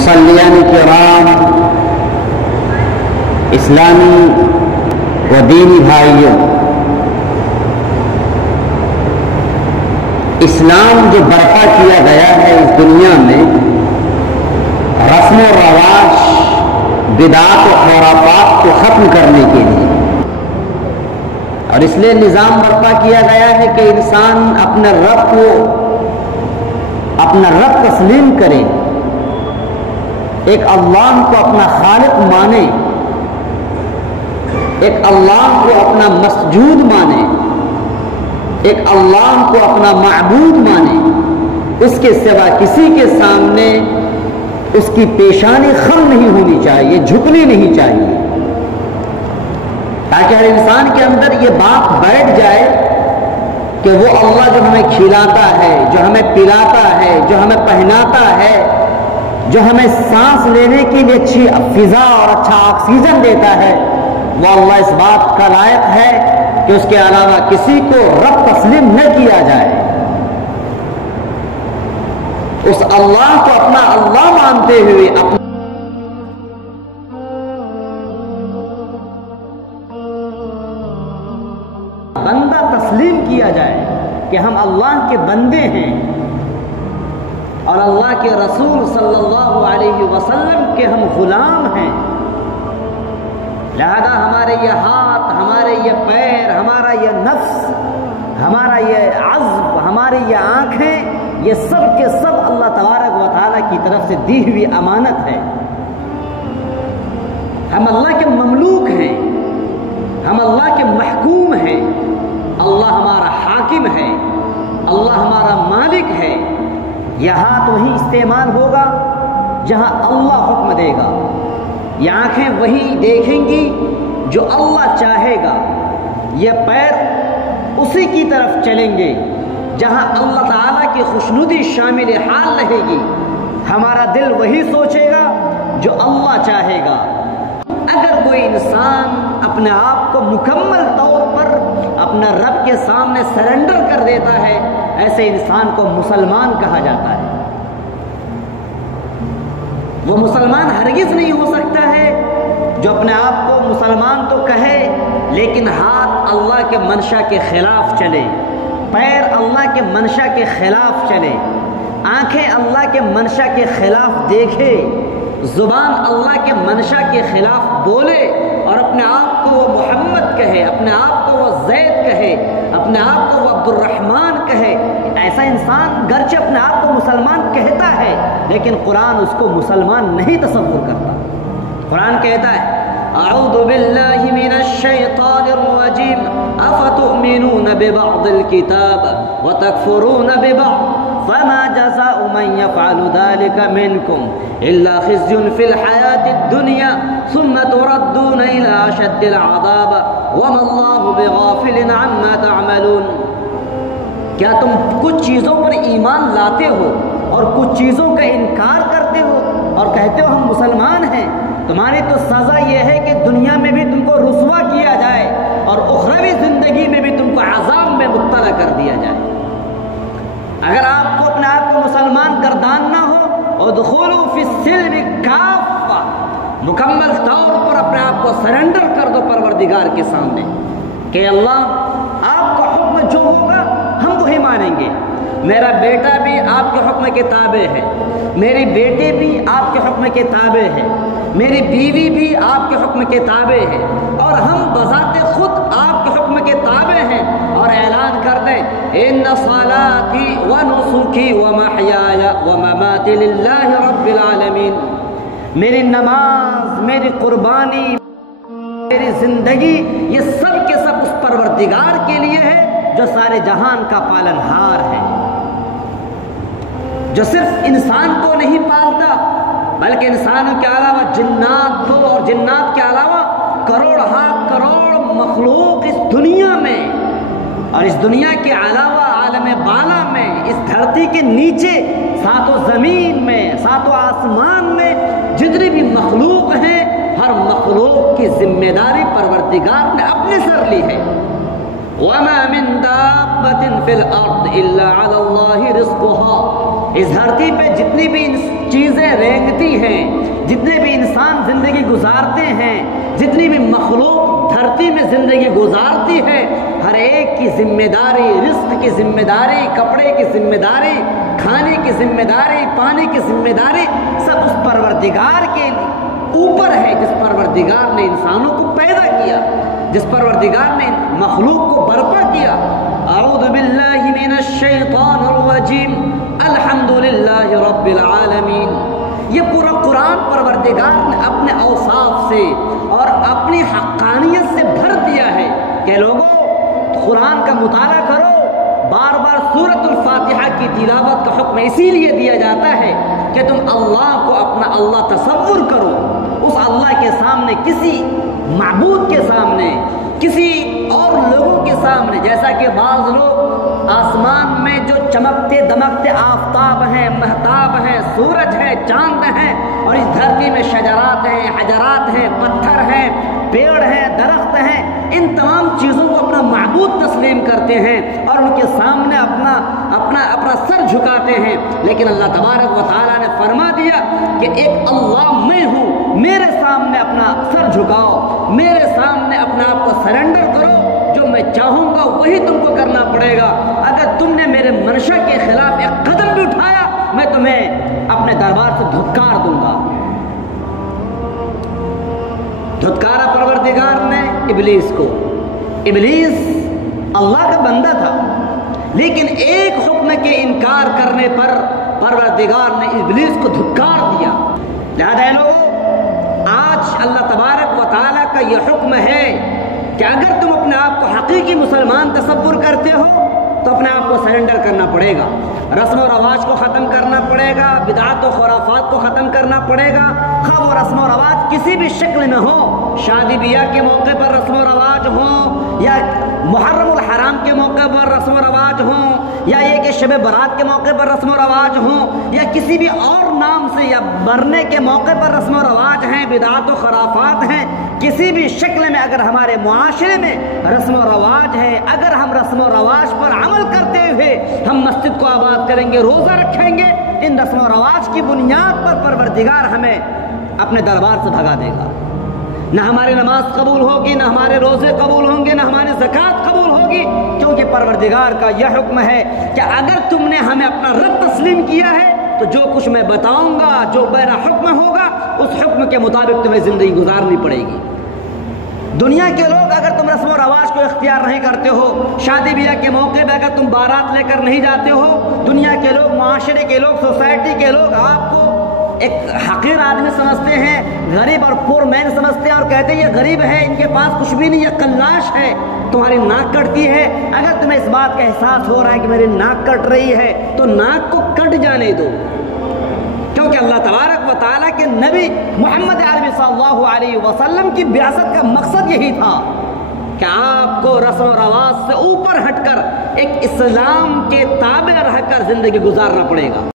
मुसल्लियान किराम, इस्लामी व दीनी भाइयों, इस्लाम जो बर्पा किया गया है इस दुनिया में रस्म व रवाज, बिदात व खुराफात को ख़त्म करने के लिए, और इसलिए निज़ाम बर्पा किया गया है कि इंसान अपने रब को, अपना रब तस्लीम करे, एक अल्लाह को अपना खालिक माने, एक अल्लाह को अपना मसजूद माने, एक अल्लाह को अपना माबूद माने, उसके सिवा किसी के सामने उसकी पेशानी खम नहीं होनी चाहिए, झुकनी नहीं चाहिए, ताकि हर इंसान के अंदर ये बात बैठ जाए कि वो अल्लाह जो हमें खिलाता है, जो हमें पिलाता है, जो हमें पहनाता है, जो हमें सांस लेने के लिए अच्छी फिजा और अच्छा ऑक्सीजन देता है, वो अल्लाह इस बात का लायक है कि उसके अलावा किसी को रब तस्लीम न किया जाए। उस अल्लाह को अपना अल्लाह मानते हुए अपना बंदा तस्लीम किया जाए कि हम अल्लाह के बंदे हैं और अल्लाह के रसूल सल्लल्लाहु अलैहि वसल्लम के हम गुलाम हैं। लिहाजा हमारे ये हाथ, हमारे ये पैर, हमारा ये नफ्स, हमारा ये अज़्ब, हमारी ये आँखें, ये सब के सब अल्लाह तबारक व तआला की तरफ से दी हुई अमानत है। हम अल्लाह के ममलूक हैं, हम अल्लाह के महकूम हैं, अल्लाह हमारा हाकिम है, अल्लाह हमारा मालिक है। यह हाथ वही इस्तेमाल होगा जहां अल्लाह हुक्म देगा, ये आंखें वही देखेंगी जो अल्लाह चाहेगा, ये पैर उसी की तरफ चलेंगे जहां अल्लाह ताला की खुशनुदी शामिल हाल रहेगी, हमारा दिल वही सोचेगा जो अल्लाह चाहेगा। अगर कोई इंसान अपने आप को मुकम्मल तौर पर अपना रब के सामने सरेंडर कर देता है, ऐसे इंसान को मुसलमान कहा जाता है। वो मुसलमान हरगिज नहीं हो सकता है जो अपने आप को मुसलमान तो कहे लेकिन हाथ अल्लाह के मंशा के खिलाफ चले, पैर अल्लाह के मंशा के खिलाफ चले, आंखें अल्लाह के मंशा के खिलाफ देखे, जुबान अल्लाह के मंशा के खिलाफ बोले और अपने आप को वो मोहम्मद कहे, अपने आप को वो ज़ैद कहे, अपने आप को वो अब्दुर्रहमान कहे। ऐसा इंसान गर्चे अपने आप को मुसलमान कहता है लेकिन कुरान उसको मुसलमान नहीं तसव्वुर करता। कुरान कहता है अऊज़ु बिल्लाहि मिनश शैतानिर रजीम अफतुमिनून बिबअदिल किताब व तकफुरून बिबअद फमा जज़ाउ मन यफ़अलु ज़ालिका मिनकुम इल्ला खिज़्युन फिल हयातिद दुनिया सुम्मा तुरद्दून इला अशद्दिल अज़ाब वमा अल्लाहु बिगाफिलिन अम्मा तअमलून। क्या तुम कुछ चीज़ों पर ईमान लाते हो और कुछ चीज़ों का इनकार करते हो और कहते हो हम मुसलमान हैं? तुम्हारी तो सज़ा यह है कि दुनिया में भी तुमको रुस्वा किया जाए और उखरवी ज़िंदगी में भी तुमको अज़ाब में मुब्तला कर दिया जाए। अगर आपको अपने आप को मुसलमान गर्दानना हो और दुखूलू फिस्सिल्म काफ़ा, मुकम्मल तौर पर अपने आप को सरेंडर कर दो परवरदिगार के सामने कि अल्लाह आपका हुक्म जो होगा हम वही मानेंगे। मेरा बेटा भी आपके हुक्म के ताबे है, मेरी बेटी भी आपके हुक्म के ताबे है, मेरी बीवी भी आपके हुक्म के ताबे है और हम बज़ाते खुद आपके हुक्म के ताबे हैं। और ऐलान कर दें इन्ना सलाती व नुसुकी व महयाया व ममाती लिल्लाहि रब्बिल आलमीन। मेरी नमाज, मेरी कुर्बानी, मेरी जिंदगी, ये सब के सब उस परवरदिगार के लिए है जो सारे जहान का पालनहार है, जो सिर्फ इंसान को नहीं पालता बल्कि इंसानों के अलावा जिन्नात को और जिन्नात के अलावा करोड़ हा करोड़ मखलूक इस दुनिया में और इस दुनिया के अलावा आलम बाला में, इस धरती के नीचे, सातों ज़मीन में, सातों आसमान में जितने भी मखलूक हैं, हर मखलूक की जिम्मेदारी परवरदिगार ने अपने सर ली है। वमा मिन दाब्बतिन फिल अर्द इल्ला अला अल्लाहि रिज़्क़ुहा اس دھرتی پہ جتنی بھی چیزیں رینگتی ہیں، جتنے بھی انسان زندگی گزارتے ہیں، جتنی بھی مخلوق دھرتی میں زندگی گزارتی ہے، ہر ایک کی ذمہ داری، رزق کی ذمہ داری، کپڑے کی ذمہ داری، کھانے کی ذمہ داری، پانی کی ذمہ داری سب اس پروردگار کے اوپر ہے، جس پروردگار نے انسانوں کو پیدا کیا، جس پروردگار نے مخلوق کو برپا کیا۔ اعوذ باللہ من الشیطان الرجیم، الحمدللہ رب العالمین۔ یہ پورا قرآن پروردگار نے اپنے اوصاف سے اور اپنی حقانیت سے بھر دیا ہے کہ لوگوں قرآن کا مطالعہ کرو۔ بار بار سورۃ الفاتحہ کی تلاوت کا حکم اسی لیے دیا جاتا ہے کہ تم اللہ کو اپنا اللہ تصور کرو، اس اللہ کے سامنے، کسی معبود کے سامنے، کسی اور لوگوں کے سامنے، جیسا کہ بعض لوگ آسمان میں جو چمکتے دمکتے آفتاب ہیں، مہتاب ہیں، سورج ہے، چاند ہیں، اور اس دھرتی میں شجرات ہیں، حجرات ہیں، پتھر ہیں، پیڑ ہیں، درخت ہیں، ان تمام چیزوں کو اپنا معبود تسلیم کرتے ہیں اور ان کے سامنے اپنا سر جھکاتے ہیں۔ لیکن اللہ تبارک و تعالیٰ نے فرما دیا کہ ایک اللہ میں ہوں، میرے سامنے اپنا سر جھکاؤ، میرے سامنے اپنا آپ کو سرنڈر کرو، جو میں چاہوں گا وہی تم کو کرنا پڑے گا۔ اگر تم نے میرے منشا کے خلاف ایک قدم بھی اٹھایا، میں تمہیں اپنے دربار سے دھتکار دوں گا۔ دھتکارا پروردگار نے ابلیس کو۔ ابلیس اللہ کا بندہ تھا، لیکن ایک حکم کے انکار کرنے پر پروردگار نے ابلیس کو دھتکار دیا۔ لہذا لوگوں، آج اللہ تبارک و تعالیٰ کا یہ حکم ہے کہ اگر تم اپنے آپ کو حقیقی مسلمان تصور کرتے ہو تو اپنے آپ کو سرنڈر کرنا پڑے گا، رسم و رواج کو ختم کرنا پڑے گا، بدعات و خرافات کو ختم کرنا پڑے گا، خواہ وہ رسم و رواج کسی بھی شکل میں ہو، شادی بیاہ کے موقع پر رسم و رواج ہوں، یا محرم الحرام کے موقع پر رسم و رواج ہوں، یا یہ کہ شب برات کے موقع پر رسم و رواج ہوں، یا کسی بھی اور نام سے، یا مرنے کے موقع پر رسم و رواج ہیں، بدعات و خرافات ہیں، کسی بھی شکل میں اگر ہمارے معاشرے میں رسم و رواج ہے، اگر ہم رسم و رواج پر عمل کرتے ہوئے ہم مسجد کو آباد کریں گے، روزہ رکھیں گے، ان رسم و رواج کی بنیاد پر پروردگار ہمیں اپنے دربار سے بھگا دے گا۔ نہ ہماری نماز قبول ہوگی، نہ ہمارے روزے قبول ہوں گے، نہ ہماری زکوٰۃ قبول ہوگی، کیونکہ پروردگار کا یہ حکم ہے کہ اگر تم نے ہمیں اپنا رب تسلیم کیا ہے تو جو کچھ میں بتاؤں گا، جو میرا حکم ہوگا، اس حکم کے مطابق تمہیں زندگی گزارنی پڑے گی۔ دنیا کے لوگ اگر تم رسم و رواج کو اختیار نہیں کرتے ہو، شادی بیاہ کے موقع پہ اگر تم بارات لے کر نہیں جاتے ہو، دنیا کے لوگ، معاشرے کے لوگ، سوسائٹی کے لوگ آپ کو ایک حقیر آدمی سمجھتے ہیں، غریب اور پور مین سمجھتے ہیں، اور کہتے ہیں یہ غریب ہے، ان کے پاس کچھ بھی نہیں، یہ قلاش ہے، تمہاری ناک کٹتی ہے۔ اگر تمہیں اس بات کا احساس ہو رہا ہے کہ میری ناک کٹ رہی ہے تو ناک کو کٹ جانے دو، کیونکہ اللہ تبارک و تعالیٰ کے نبی محمد عربی صلی اللہ علیہ وسلم کی بعثت کا مقصد یہی تھا کہ آپ کو رسم و رواج سے اوپر ہٹ کر ایک اسلام کے تابع رہ کر زندگی گزارنا پڑے گا۔